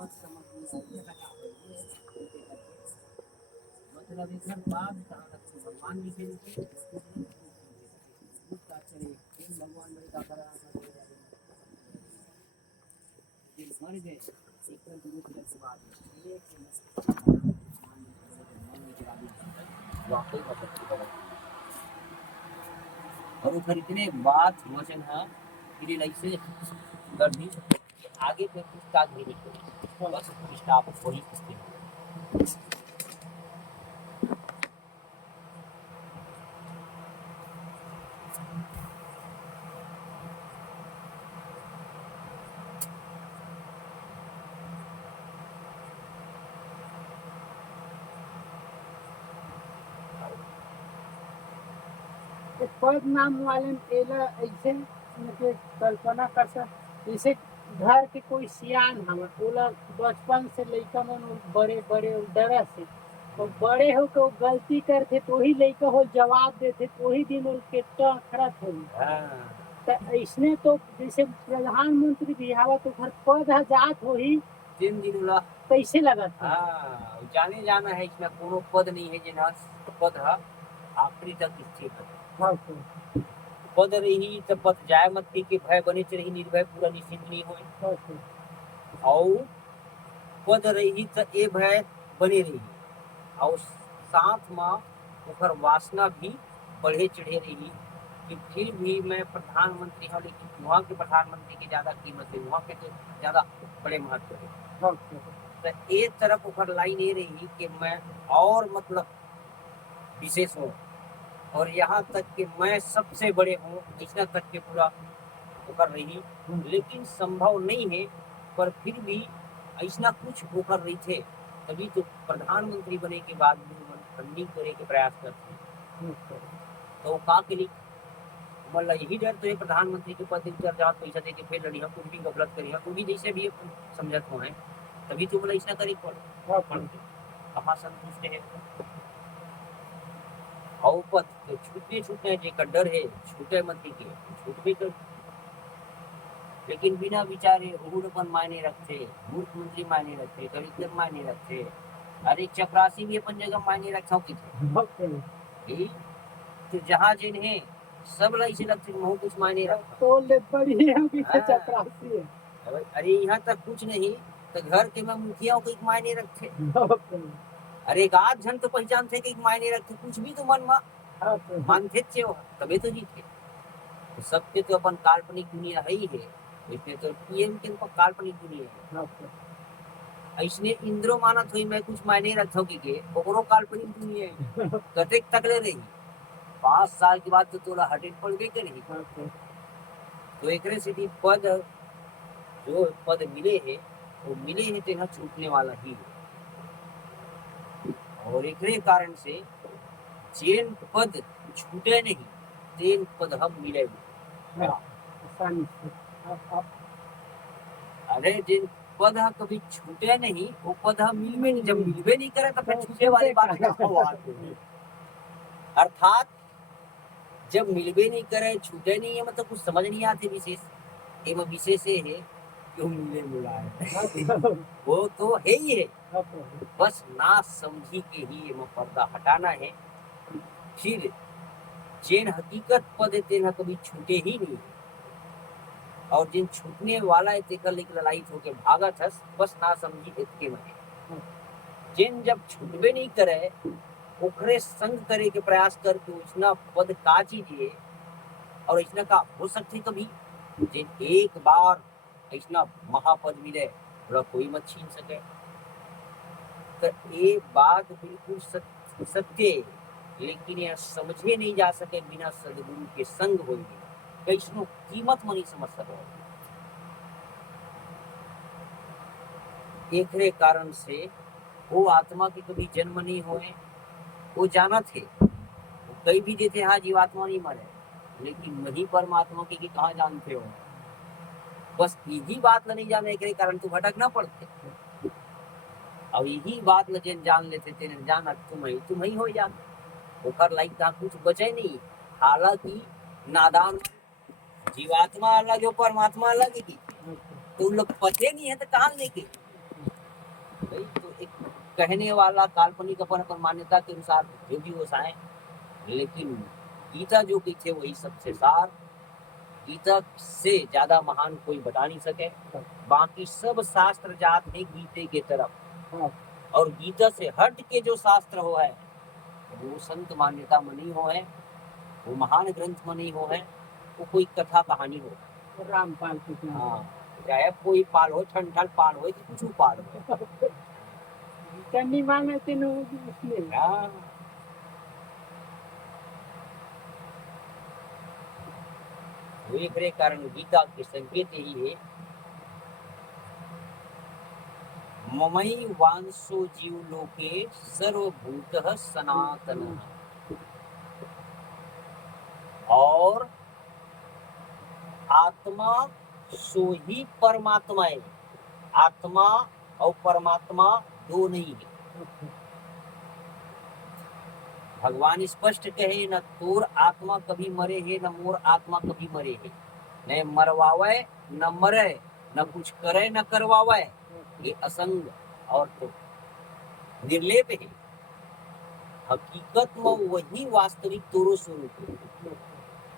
मत समझ मतलब इधर बात भगवान जी के भगवान बड़े का मर गए और उधर इतने बात वचन है फिर ऐसे कर दी आगे फिर कुछ काज नहीं निकले बस स्टाफ वही पूछते हैं पद नाम वाले एला ऐसे मतलब कल्पना कर सक जैसे घर के कोई सियान हम ओला बचपन से लइका मन बड़े बड़े डरा से और बड़े हो के गलती करते तो ही लइका हो जवाब देते तो ही दिन उनके तो अखरत हो तो इसने तो जैसे प्रधानमंत्री भी हवा तो घर पद जात हो ही 3 दिन ला कैसे लगा था जाने जाना है इसमें कोनो पद नहीं है जिना पद है आखिरी तक स्थिर है हाँ पद रही तब पद जाए मत के भय बने रही निर्भय पूरा निश्चिंत नहीं हो और पद रही तो ए भय बने रही और साथ में ओकर वासना भी बढ़े चढ़े रही कि फिर भी मैं प्रधानमंत्री हूँ लेकिन वहाँ के प्रधानमंत्री की ज्यादा कीमत है वहाँ के तो ज्यादा बड़े महत्व है तो एक तरफ ओकर लाइन ये रही कि मैं और मतलब विशेष हूँ और यहाँ तक कि मैं सबसे बड़े हूँ इतना तक के पूरा होकर रही लेकिन संभव नहीं है पर फिर भी ऐसा कुछ होकर रही थे तभी तो प्रधानमंत्री बने के बाद फंडिंग करे के प्रयास करते तो का के लिए मतलब यही डर तो है प्रधानमंत्री के पद पर जहाँ पैसा दे के फिर लड़ी हम कुछ भी गलत करी हम भी जैसे भी समझत हो है तभी तो बोला ऐसा करे कहाँ संतुष्ट है और पद तो छूटने जो डर है छूटे मंत्री के छूट भी कर लेकिन बिना विचारे अपन मायने रखते मुख्यमंत्री मायने रखते कलेक्टर मायने रखते अरे चपरासी भी अपन जगह मायने रखा तो जहाँ जिन है सब ऐसे लगते कुछ मायने चपरासी है अरे यहाँ तक कुछ नहीं तो घर के में मुखिया को एक मायने रखते अरे एक आध जन तो पहचान थे कि मायने रखते कुछ भी तो मन मानते थे तबे तो जीते तो सबके तो अपन काल्पनिक दुनिया है ही है इसमें तो पीएम के काल्पनिक दुनिया है ऐसने इंद्रो मानत हुई मैं कुछ मायने रखता कि ओकरो काल्पनिक दुनिया है कतेक तकले रही 5 साल के बाद तो तोला हटेट पड़ गई के नहीं तो एकरे से पद जो पद मिले हैं वो मिले हैं तेना छूटने वाला ही है और एकरे कारण से जेन पद छूटे नहीं तेन पद हम मिले अरे जिन पद कभी छूटे नहीं वो पद मिलवे नहीं जब मिलवे नहीं करे तो फिर छूटे वाली बात अर्थात जब मिलवे नहीं करे छूटे नहीं है मतलब कुछ समझ नहीं आते विशेष एवं विशेष है क्यों मिले मिला है वो तो है ही है बस ना समझी के ही एवं पर्दा हटाना है फिर जिन हकीकत पद तेना कभी छूटे ही नहीं और जिन छूटने वाला है तेकर लिख ललायित होके भागत हस बस ना समझी इतके में जिन जब छूटबे नहीं करे ओकरे संग करे के प्रयास करके उसना पद का चीजिए और इसना का हो सकते कभी जिन एक बार ऐसा महापद मिले थोड़ा कोई मत छीन सके तो ये बात बिल्कुल सत्य लेकिन यह समझे नहीं जा सके बिना सदगुरु के संग हो कैसनो कीमत मनी समझ सको एकरे कारण से वो आत्मा की कभी जन्म नहीं होए वो जाना थे वो कई भी देते हाँ जीवात्मा नहीं मरे लेकिन वही परमात्मा की कहाँ जानते हो बस यही बात नहीं जाने के कारण तो भटकना पड़ते और यही बात जन जान लेते थे जाना तुम ही हो जाते ओकर लाइक का कुछ बचे नहीं हालांकि नादान जीवात्मा अलग है परमात्मा अलग है तो उन लोग पते नहीं है तो कहाँ लेके कहने वाला काल्पनिक अपन अपन मान्यता के अनुसार जो भी हो साए, लेकिन गीता जो की थे वही सबसे सार। गीता से ज्यादा महान कोई बता नहीं सके। बाकी सब शास्त्र जात है गीते के तरफ, और गीता से हट के जो शास्त्र हो है वो संत मान्यता में नहीं हो है, वो महान ग्रंथ में नहीं हो है, वो कोई कथा कहानी हो। रामपाल की हाँ, चाहे कोई पाल हो, ठंडल पाल हो कि कुछ पाल हो। चंडी माने तीनों इसलिए हाँ। तो एकरे कारण गीता के संकेत यही है, ममई वांसो जीव लोके सर्वभूतः सनातन। और आत्मा सो ही परमात्मा है। आत्मा और परमात्मा दो नहीं है। भगवान स्पष्ट कहे, न तोर आत्मा कभी मरे है, न मोर आत्मा कभी मरे है। न मरवावे न मरे, न कुछ करे न करवावे। ये असंग और तो निर्लेप है। हकीकत में वही वास्तविक तोरो स्वरूप है।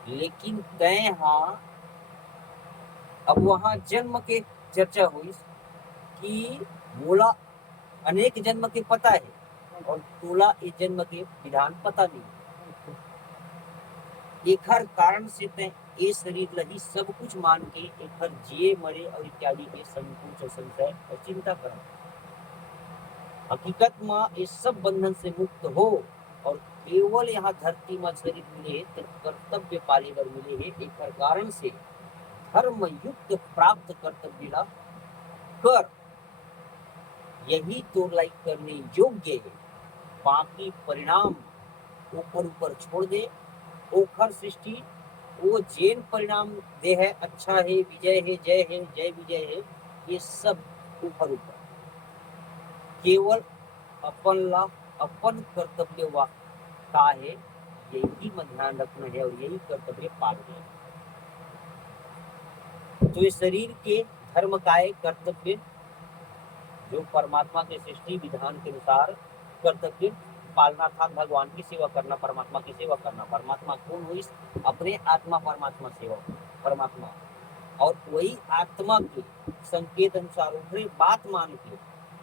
लेकिन तय हाँ, अब वहां जन्म के चर्चा हुई कि मोला अनेक जन्म के पता है और तोला इस जन्म के विधान पता नहीं। एक हर कारण से तय ये शरीर लगी सब कुछ मान के एक हर जिए मरे और इत्यादि के संकोच और संशय और चिंता कर। हकीकत में ये सब बंधन से मुक्त हो और केवल यहाँ धरती में शरीर मिले तो कर्तव्य पाले बर मिले है। एक हर कारण से धर्म युक्त प्राप्त कर्तव्य ला कर, यही तो लाइक करने योग्य है। बाकी परिणाम ऊपर ऊपर छोड़ दे। ओखर सृष्टि वो जैन परिणाम दे है, अच्छा है, विजय है, जय विजय है, ये सब ऊपर ऊपर केवल अपन ला अपन कर्तव्य का है, यही में ध्यान रखना है और यही कर्तव्य पालना है। तो इस शरीर के धर्म काय कर्तव्य जो परमात्मा के सृष्टि विधान के अनुसार कर्तव्य पालना था, भगवान की सेवा करना, परमात्मा की सेवा करना। परमात्मा कौन हुई? अपने आत्मा परमात्मा सेवा परमात्मा, और वही आत्मा के संकेत अनुसार उन्हें बात मान के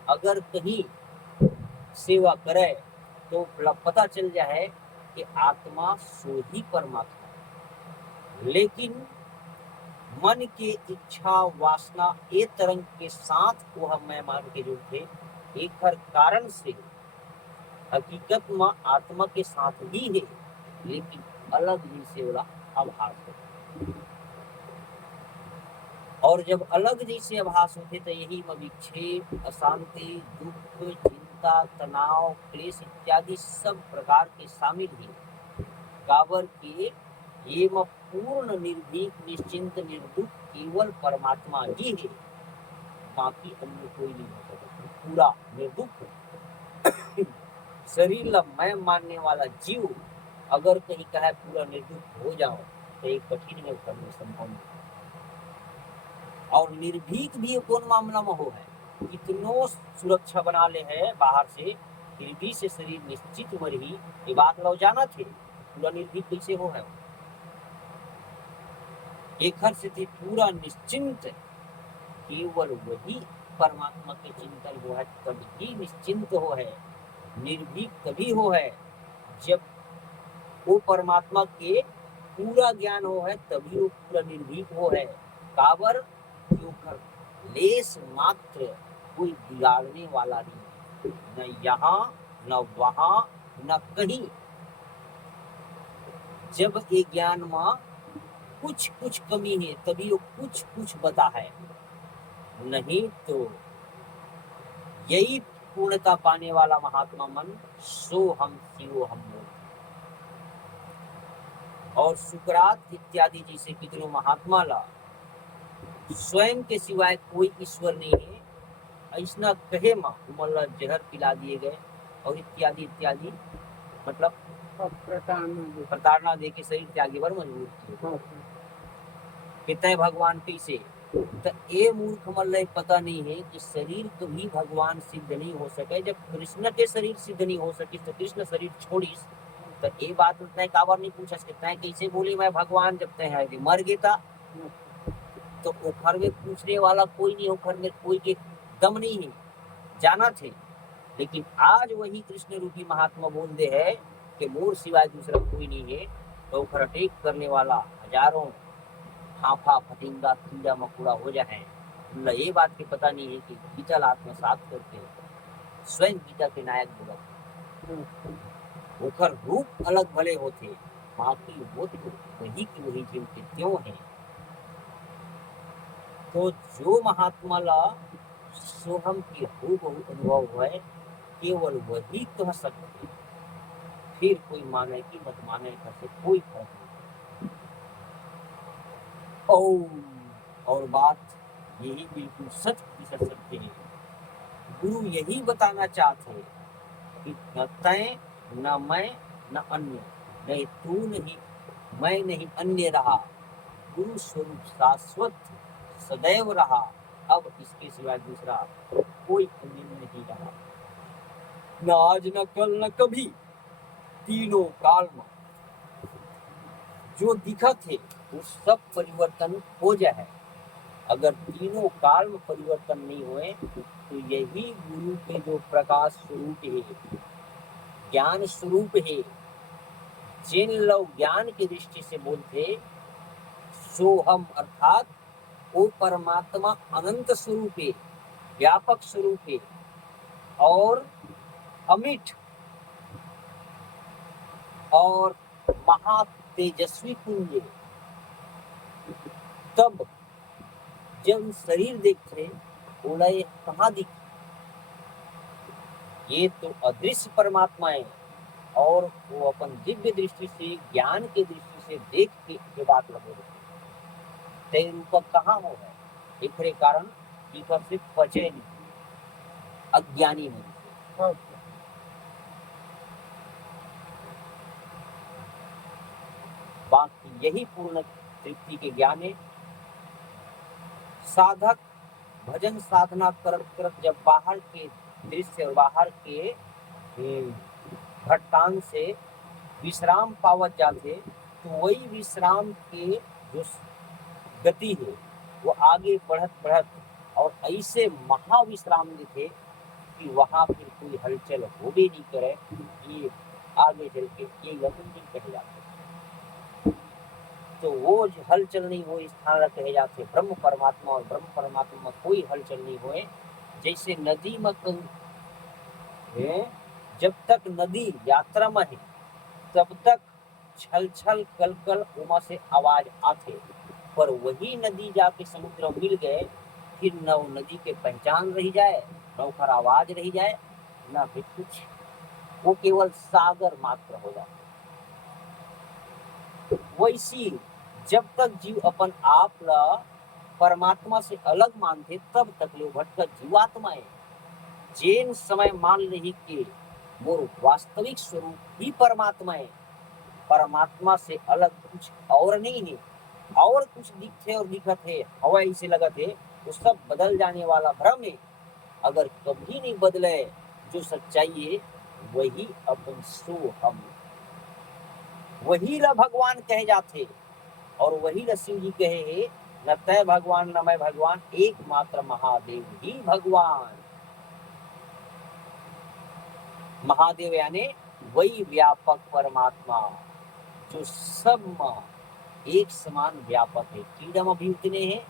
अगर कहीं सेवा करे तो पता चल जाए कि आत्मा सो ही परमात्मा। लेकिन मन के इच्छा वासना ए तरंग के साथ को हम मैं मान के जुड़ते एक हर कारण से हकीकत में आत्मा के साथ ही है, लेकिन अलग ही से वाला आभास है। और जब अलग जैसे आभास होते तो यही में विक्षेप, अशांति, दुख, चिंता, तनाव, क्लेश इत्यादि सब प्रकार के शामिल हैं। काबर के ये में पूर्ण निर्भीक निश्चिंत निर्दुख केवल परमात्मा ही है, बाकी अन्य कोई नहीं हो सकता। पूरा निर्दुख शरीर ला मैं मानने वाला जीव अगर कहीं कहे पूरा निर्दुख हो जाओ तो एक कठिन है करने संभव। और निर्भीक भी कौन मामला में हो है, इतनो सुरक्षा बना ले है बाहर से, फिर भी से शरीर निश्चित मरही ये बात लो जाना थे। पूरा निर्भीक कैसे हो है? एक हर से पूरा निश्चिंत केवल वही परमात्मा के चिंतन हो है, तभी निश्चिंत हो है। निर्भीक तभी हो है जब वो परमात्मा के पूरा ज्ञान हो है, तभी वो पूरा निर्भीक हो है। काबर लेस मात्र कोई बिगाड़ने वाला नहीं, न यहाँ न वहाँ न कहीं। जब ये ज्ञान में कुछ कुछ कमी है तभी वो कुछ कुछ बता है, नहीं तो यही पूर्णता पाने वाला महात्मा मन सो हम शिव हम लोग। और सुकरात इत्यादि जैसे कितनों महात्मा ला स्वयं के सिवाय कोई ईश्वर नहीं है ऐसा कहे माँ उमर जहर पिला दिए गए और इत्यादि इत्यादि, मतलब प्रताड़ना दे के शरीर त्यागी पर मजबूर किए। कितने भगवान कैसे तो ये मूर्ख मन पता नहीं है कि शरीर कभी भगवान सिद्ध नहीं हो सके। जब कृष्ण के शरीर सिद्ध नहीं हो सकी तो कृष्ण शरीर छोड़ीस तो ये बात तय काबर नहीं पूछस कि तय कैसे बोली मैं भगवान जब तय है मर गया। तो ओखर में पूछने वाला कोई नहीं, ओखर में कोई के दम नहीं है, जाना थे। लेकिन आज वही कृष्ण रूपी महात्मा बोल दे है कि मोर सिवाय दूसरा कोई नहीं है। तो ओखर अटैक करने वाला हजारों फाफा फटिंगा कीड़ा मकोड़ा हो जाए। मतलब ये बात की पता नहीं है कि गीता आत्मसात करके स्वयं गीता के नायक बोला ओखर रूप अलग भले होते, बाकी वो तो वही की वही जीव के त्यों है। तो जो महात्मा ला सोहम की हूबहू अनुभव है केवल वही कह सकते, फिर कोई माने कि मत माने से कोई फर्क नहीं। और बात यही बिल्कुल सच प्रतिशत सत्य है। गुरु यही बताना चाहते हैं कि न तय न मैं न अन्य, नहीं तू नहीं मैं नहीं अन्य रहा, गुरु स्वरूप शाश्वत सदैव रहा। अब इसके सिवाय दूसरा कोई अन्य नहीं रहा, न आज न कल न कभी, तीनों काल में जो दिखत है वो सब परिवर्तन हो जाए। अगर तीनों काल में परिवर्तन नहीं हुए तो यही गुरु के जो प्रकाश स्वरूप है, ज्ञान स्वरूप है, जिन लोग ज्ञान की दृष्टि से बोलते सोहम अर्थात वो परमात्मा अनंत स्वरूप है, व्यापक स्वरूप है और अमिट और महा तेजस्वी कुंज है। तब जब शरीर देखते बोला ये कहाँ दिख, ये तो अदृश्य परमात्मा है और वो अपन दिव्य दृष्टि से ज्ञान की दृष्टि से देख के ये बात लगो तय रूपक कहाँ हो है। एक कारण से पचे नहीं अज्ञानी हो। बाकी यही पूर्ण तृप्ति के ज्ञान है। साधक भजन साधना करत करत जब बाहर के दृश्य और बाहर के घटकान से विश्राम पावत जाते तो वही विश्राम के जो गति है वो आगे बढ़त बढ़त और ऐसे महाविश्राम में थे कि वहां फिर कोई हलचल हो भी नहीं करे, ये आगे चल के ये गति नहीं कहे जाते। तो वो हलचल नहीं हो स्थान कहे जाते ब्रह्म परमात्मा, और ब्रह्म परमात्मा में कोई हलचल नहीं हुए। जैसे नदी में जब तक नदी यात्रा में है तब तक छल छल कल कल उमा से आवाज आते, पर वही नदी जाके समुद्र मिल गए फिर न वो नदी के पहचान रही जाए, न उखर आवाज रही जाए, न भी कुछ, वो केवल सागर मात्र हो जाए। वैसी जब तक जीव अपन आप ला परमात्मा से अलग मानते तब तक लोग भटकत जीवात्मा है। जेन समय मान रही कि मोर वास्तविक स्वरूप ही परमात्मा है, परमात्मा से अलग कुछ और नहीं है, और कुछ दिखते और दिखत है हवा इसे लगत है, तो सब बदल जाने वाला भ्रम है। अगर कभी नहीं बदले जो सच्चाई है वही अपन सो हम, वही ला भगवान कहे जाते और वही ला शिव जी कहे है न तय भगवान न मैं भगवान, एकमात्र महादेव ही भगवान। महादेव यानी वही व्यापक परमात्मा जो सब में एक समान व्यापक है। कीड़ा में भी उतने हैं,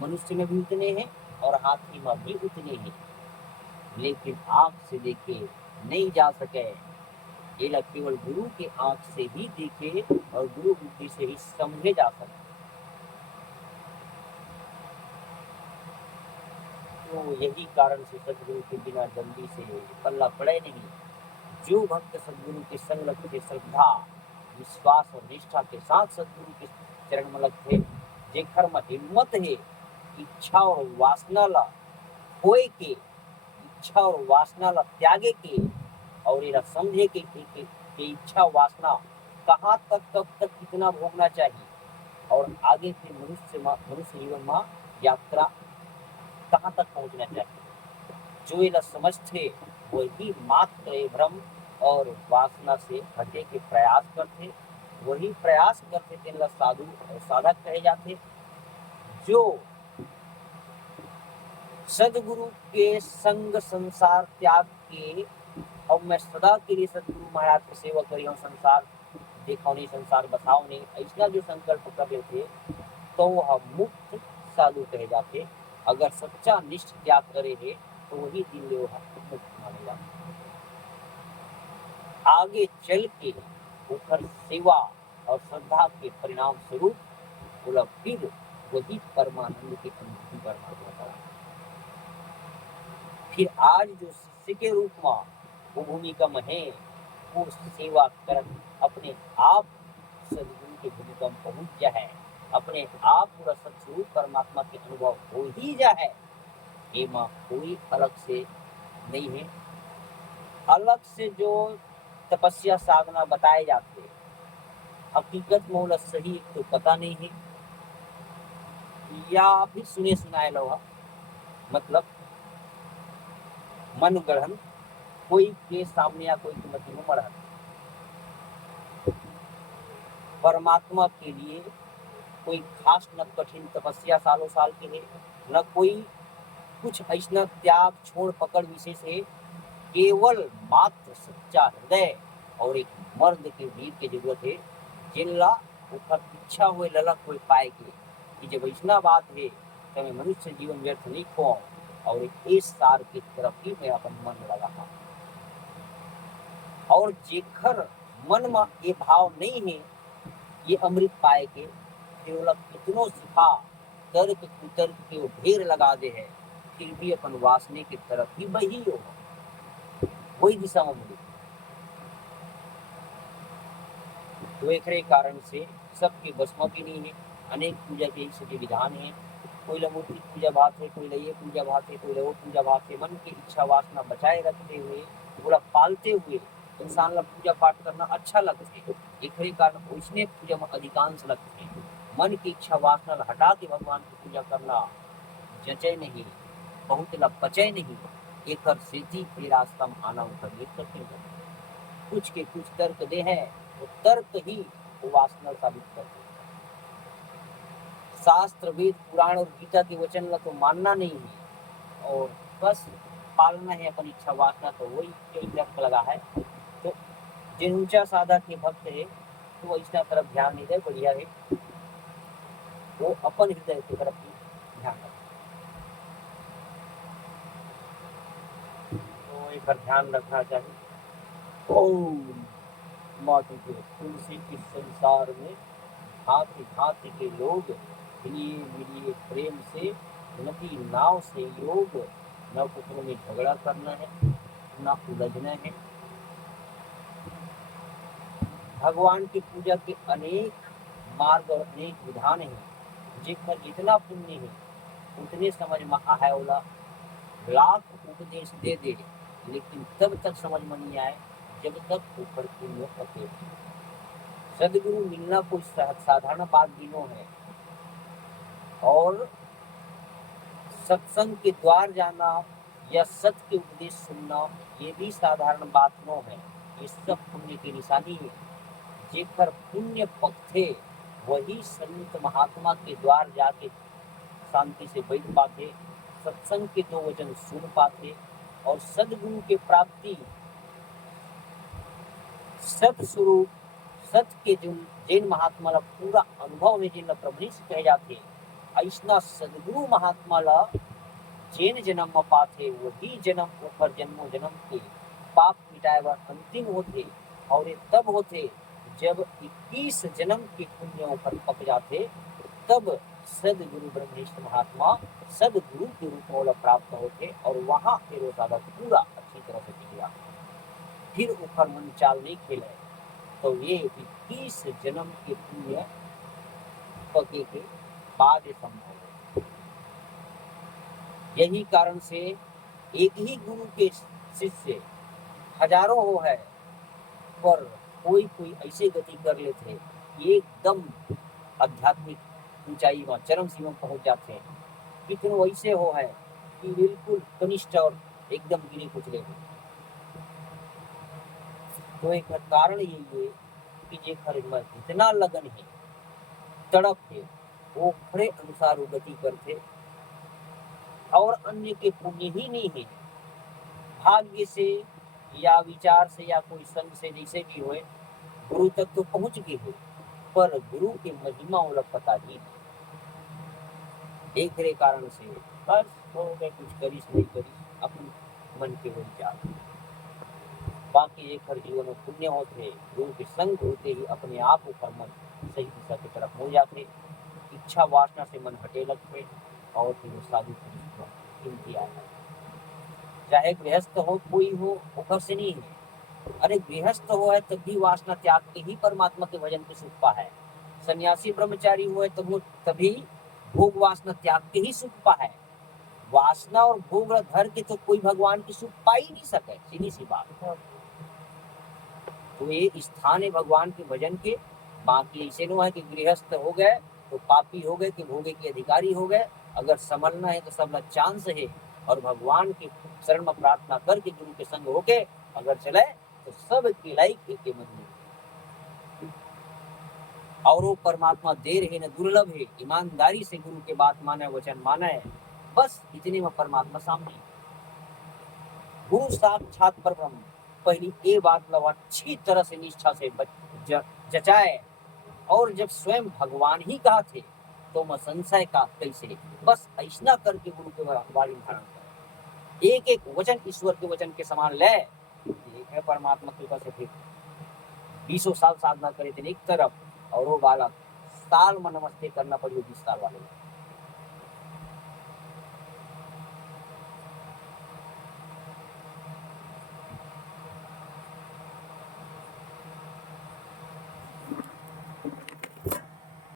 मनुष्य में भी उतने हैं और हाथी में भी उतने हैं, लेकिन आंख से देखे नहीं जा सके, ये केवल गुरु के आंख से ही देखे और गुरु बुद्धि से ही समझे जा सके। तो यही कारण से सदगुरु के बिना जल्दी से पल्ला पड़े नहीं। जो भक्त सदगुरु के संग लगते श्रद्धा विश्वास और निष्ठा के साथ सदगुरु के चरण में लगते, जेखर में हिम्मत है इच्छा और वासना ला खोए के, इच्छा और वासना ला त्यागे के, और ये समझे के इच्छा वासना कहाँ तक कब तक कितना भोगना चाहिए और आगे फिर मनुष्य जीवन में यात्रा कहाँ तक पहुंचना चाहिए। जो ये समझते वही मात्र ये भ्रम और वासना से हटे के प्रयास करते, वही प्रयास करते तेन साधु और साधक कहे जाते। जो सदगुरु के संग संसार त्याग के अब मैं सदा के लिए सदगुरु महाराज की सेवा करी हूँ, संसार देखो नहीं, संसार बसाओ नहीं, ऐसा जो संकल्प कर रहे थे तो वह मुक्त साधु कहे जाते। अगर सच्चा निष्ठ त्याग करे है तो वही दिन में वह मुक्त मानेगा। आगे चल के ऊपर सेवा और श्रद्धा के परिणाम स्वरूप बोला फिर वही परमानंद की अनुभूति परमात्मा करा। फिर आज जो शिष्य के रूप में वो भूमिका में है, वो सेवा कर अपने आप सदगुरु के भूमिका में पहुंच जाए, अपने आप पूरा सत्स्वरूप परमात्मा के अनुभव हो ही जाए। ये माँ कोई अलग से नहीं है। अलग से जो तपस्या साधना बताए जाते हकीकत में सही तो पता नहीं है, या भी सुने सुनाए लोग, मतलब मन ग्रहण कोई के सामने या कोई के मध्य में मरा। परमात्मा के लिए कोई खास न कठिन तपस्या सालों साल के लिए, न कोई कुछ ऐसा त्याग छोड़ पकड़ विशेष है। केवल मात्र सच्चा हृदय और एक मर्द के वीर की जरूरत है, जिनला ऊपर इच्छा हुए ललक हुए पाए कि जब ऐसा बात है तो मैं मनुष्य जीवन व्यर्थ नहीं खो और इस सार की तरफ ही मैं अपन मन लगा। और जेखर मन में ये भाव नहीं है ये अमृत पाए के, केवल कितनों सिखा तर्क कुतर्क के वो ढेर लगा दे है, फिर भी अपन वासने की तरफ ही वही होगा, वही दिशा में मुड़े। तो एक कारण से सबके बस में भी नहीं है। अनेक पूजा के ऐसे विधान है, कोई मूर्ति पूजा भात है, कोई ये पूजा भात है, कोई वो पूजा भात है। मन की इच्छा वासना बचाए रखते हुए पूरा पालते हुए इंसान ला पूजा पाठ करना अच्छा लगता है। एक कारण उसने पूजा में अधिकांश लगते हैं। मन की इच्छा वासना हटा के भगवान की पूजा करना जचे नहीं, बहुत ला पचे नहीं। एक सेती के रास्ता में आना उतर करते कुछ के कुछ तर्क दे है, वो तर्क ही वो वासना साबित करते। शास्त्र वेद पुराण और गीता के वचन ला तो मानना नहीं है और बस पालना है अपन इच्छा वासना, तो वही तर्क लगा है। तो जिन ऊंचा साधक के भक्त है तो वो इस तरफ ध्यान नहीं दे, बढ़िया है वो अपन हृदय की तरफ ही ध्यान रखे। तो एक बार ध्यान रखना चाहिए। ओम माटी के तुलसी के संसार में भांति भांति के लोग मिलिए मिलिए प्रेम से, नदी नाव से योग, न पुत्रों में झगड़ा करना है, न उलझना है। भगवान की पूजा के अनेक मार्ग और अनेक विधान हैं, जिनका जितना पुण्य है उतने समझ में आए वाला लाख उपदेश दे दे, लेकिन तब तक समझ में नहीं आए जब तक ऊपर पुण्य पके। सदगुरु मिलना कोई साधारण बात दिनों है, और सत्संग के द्वार जाना या सत्य के उपदेश सुनना ये भी साधारण बात न है। ये सब पुण्य की निशानी है। जेकर पुण्य पक्थे वही संत महात्मा के द्वार जाके शांति से बैठ पाते, सत्संग के दो वचन सुन पाते और सदगुरु के प्राप्ति सत स्वरूप सत्य के जैन महात्मा ला पूरा अनुभव में जिन प्रभु से कहे जाते, ऐसा सदगुरु महात्मा ला जैन जन्म में पाते, वही जन्म ऊपर जन्मों जन्म के पाप मिटाए वर अंतिम होते। और ये तब होते जब 21 जन्म के पुण्य ऊपर पक जाते, तब सदगुरु ब्रह्मनिष्ठ महात्मा सदगुरु के रूप में प्राप्त होते और वहां फिर वो साधक पूरा अच्छी तरह से टिक, फिर ऊपर मन चाल नहीं खेले। तो ये 21 जन्म के पुण्य पके के बाद संभव है। यही कारण से एक ही गुरु के शिष्य हजारों हो है, पर कोई कोई ऐसे गति कर लेते हैं एकदम आध्यात्मिक ऊंचाई में चरम सीमा पहुंच जाते हैं। कितनो ऐसे हो है कि बिल्कुल कनिष्ठ और एकदम गिरे कुचले हो। तो एक कारण यही है कि जेकर में जितना लगन है, तड़प है, वो खड़े अनुसार वो गति करते और अन्य के पुण्य ही नहीं है, भाग्य से या विचार से या कोई संग से जैसे भी होए गुरु तक तो पहुंच गए हो, पर गुरु की महिमा वो लोग पता ही नहीं। एक रे कारण से बस तो मैं कुछ करीस नहीं करीस अपन मन के वही जा, बाकी एक हर जीवन में पुण्य होते, गुरु के संग होते ही अपने आप ऊपर मन सही दिशा की तरफ हो जाते, इच्छा वासना से मन हटे लगते और फिर वो साधु पुरुष आता है। चाहे गृहस्थ हो कोई हो, वो घर से नहीं है। अरे गृहस्थ हो है तब भी वासना त्याग के ही परमात्मा के भजन के सुख पा है। सन्यासी ब्रह्मचारी हुए तब वो तभी भोग वासना त्याग के ही सुख पा है। वासना और भोग धर के तो कोई भगवान की सुख पा ही नहीं सके, सीधी सी बात। तो ये स्थान है भगवान के भजन के। बाकी ऐसे नो है कि गृहस्थ हो गए तो पापी हो गए कि भोगे के अधिकारी हो गए। अगर संभलना है तो सब चांस है, और भगवान के शरण में प्रार्थना करके गुरु के संग होके अगर चले तो सब की लाइक एक मंदिर, और वो परमात्मा दे रहे न दुर्लभ है। ईमानदारी से गुरु के बात माने, वचन माने, बस इतने में परमात्मा सामने। गुरु साक्षात परब्रह्म, पहली ये बात लो अच्छी तरह से निष्ठा से जचाए, और जब स्वयं भगवान ही कहा थे तो मैं संशय का कैसे, बस ऐसा करके गुरु के वाणी धारण कर, एक एक वचन ईश्वर के वचन के समान ले। एक है परमात्मा कृपा से फिर 20 साल साधना करे थे एक तरफ, और वो बालक साल में नमस्ते करना पड़ी 20 साल वाले।